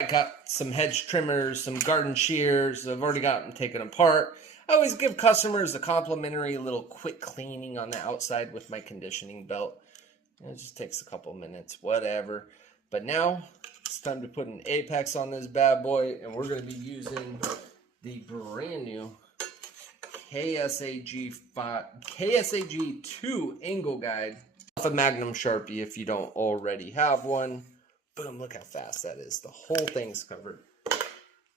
I got some hedge trimmers, some garden shears. I've already got them taken apart. I always give customers a complimentary little quick cleaning on the outside with my conditioning belt. It just takes a couple minutes, whatever. But now it's time to put an apex on this bad boy, and we're going to be using the brand new KSAG-2 angle guide off a Magnum Sharpie if you don't already have one. Boom, look how fast that is. The whole thing's covered.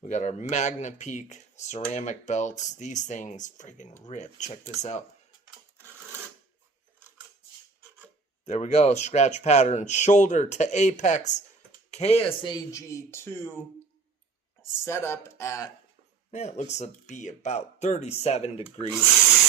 We got our MagnaPeak ceramic belts. These things freaking rip. Check this out. There we go. Scratch pattern. Shoulder to apex. KSAG-2 set up at, it looks to be about 37 degrees.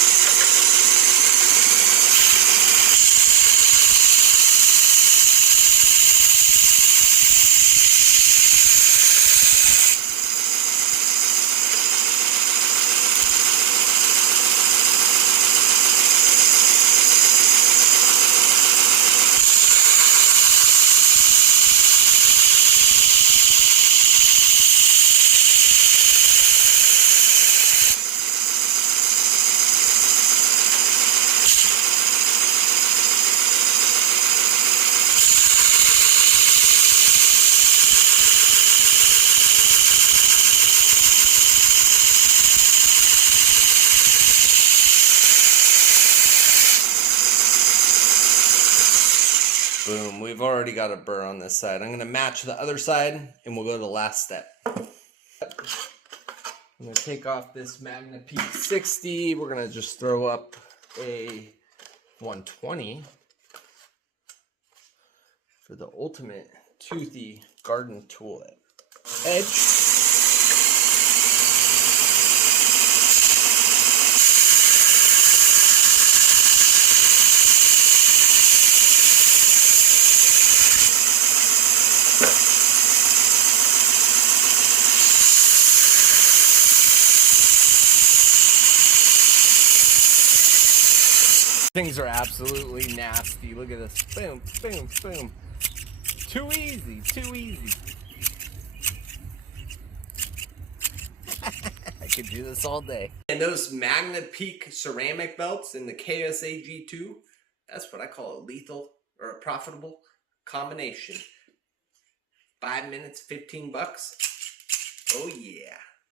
Boom, we've already got a burr on this side. I'm going to match the other side and we'll go to the last step. I'm going to take off this MagnaPeak 60. We're going to just throw up a 120 for the ultimate toothy garden tool edge. Things are absolutely nasty. Look at this. Boom, boom, boom. Too easy, too easy. I could do this all day. And those MagnaPeak ceramic belts in the KSAG-2, that's what I call a lethal or a profitable combination. 5 minutes, $15. Oh yeah.